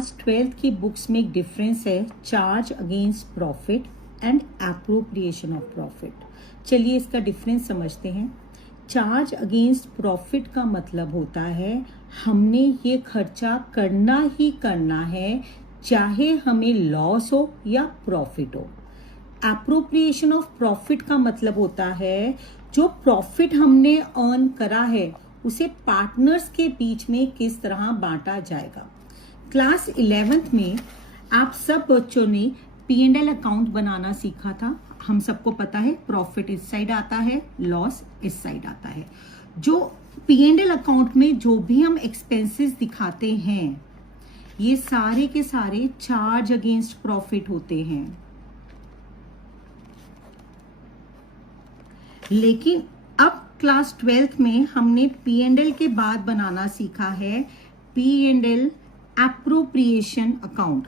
Class 12th की books में एक डिफरेंस है, charge against profit and appropriation of profit. चलिए इसका डिफरेंस समझते हैं। चार्ज अगेंस्ट प्रॉफिट का मतलब होता है हमने ये खर्चा करना ही करना है, चाहे हमें लॉस हो या प्रॉफिट हो। एप्रोप्रिएशन ऑफ प्रॉफिट का मतलब होता है जो प्रॉफिट हमने अर्न करा है उसे पार्टनर्स के बीच में किस तरह बांटा जाएगा। क्लास 11th में आप सब बच्चों ने P&L अकाउंट बनाना सीखा था। हम सबको पता है प्रॉफिट इस साइड आता है, लॉस इस साइड आता है। जो P&L अकाउंट में जो भी हम एक्सपेंसेस दिखाते हैं ये सारे के सारे चार्ज अगेंस्ट प्रॉफिट होते हैं। लेकिन अब क्लास 12th में हमने P&L के बाद बनाना सीखा है P&L एप्रोप्रिएशन अकाउंट।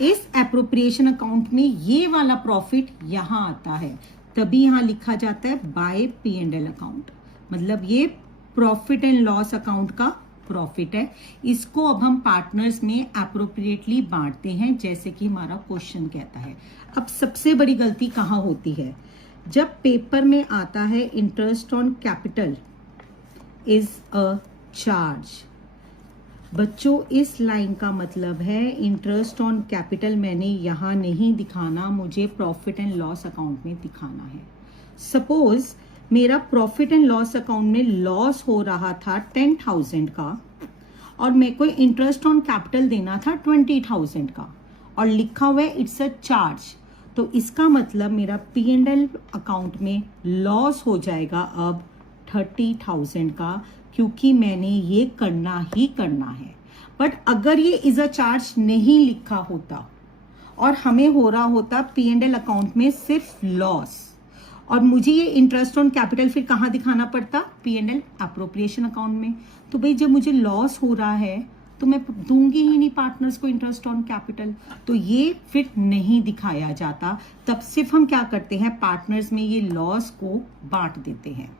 इस एप्रोप्रिएशन अकाउंट में ये वाला प्रॉफिट यहां आता है, तभी यहां लिखा जाता है बाय P&L अकाउंट। मतलब ये प्रॉफिट एंड लॉस अकाउंट का प्रॉफिट है। इसको अब हम पार्टनर्स में एप्रोप्रिएटली बांटते हैं, जैसे कि हमारा क्वेश्चन कहता है। अब सबसे बड़ी गलती कहां होती है? जब पेपर में आता है interest on capital is a charge. बच्चों इस लाइन का मतलब है इंटरेस्ट ऑन कैपिटल मैंने यहां नहीं दिखाना, मुझे प्रॉफिट एंड लॉस अकाउंट में दिखाना है। सपोज मेरा प्रॉफिट एंड लॉस अकाउंट में लॉस हो रहा था 10,000 का और मेरे को इंटरेस्ट ऑन कैपिटल देना था 20,000 का और लिखा हुआ है इट्स अ चार्ज, तो इसका मतलब मेरा P&L अकाउंट में लॉस हो जाएगा अब 30,000 का, क्योंकि मैंने ये करना ही करना है। बट अगर ये इज अ चार्ज नहीं लिखा होता और हमें हो रहा होता P&L अकाउंट में सिर्फ लॉस और मुझे ये इंटरेस्ट ऑन कैपिटल फिर कहां दिखाना पड़ता? P&L एप्रोप्रिएशन अकाउंट में। तो भाई जब मुझे लॉस हो रहा है तो मैं दूंगी ही नहीं पार्टनर्स को इंटरेस्ट ऑन कैपिटल, तो ये फिर नहीं दिखाया जाता। तब सिर्फ हम क्या करते हैं, पार्टनर्स में ये लॉस को बांट देते हैं।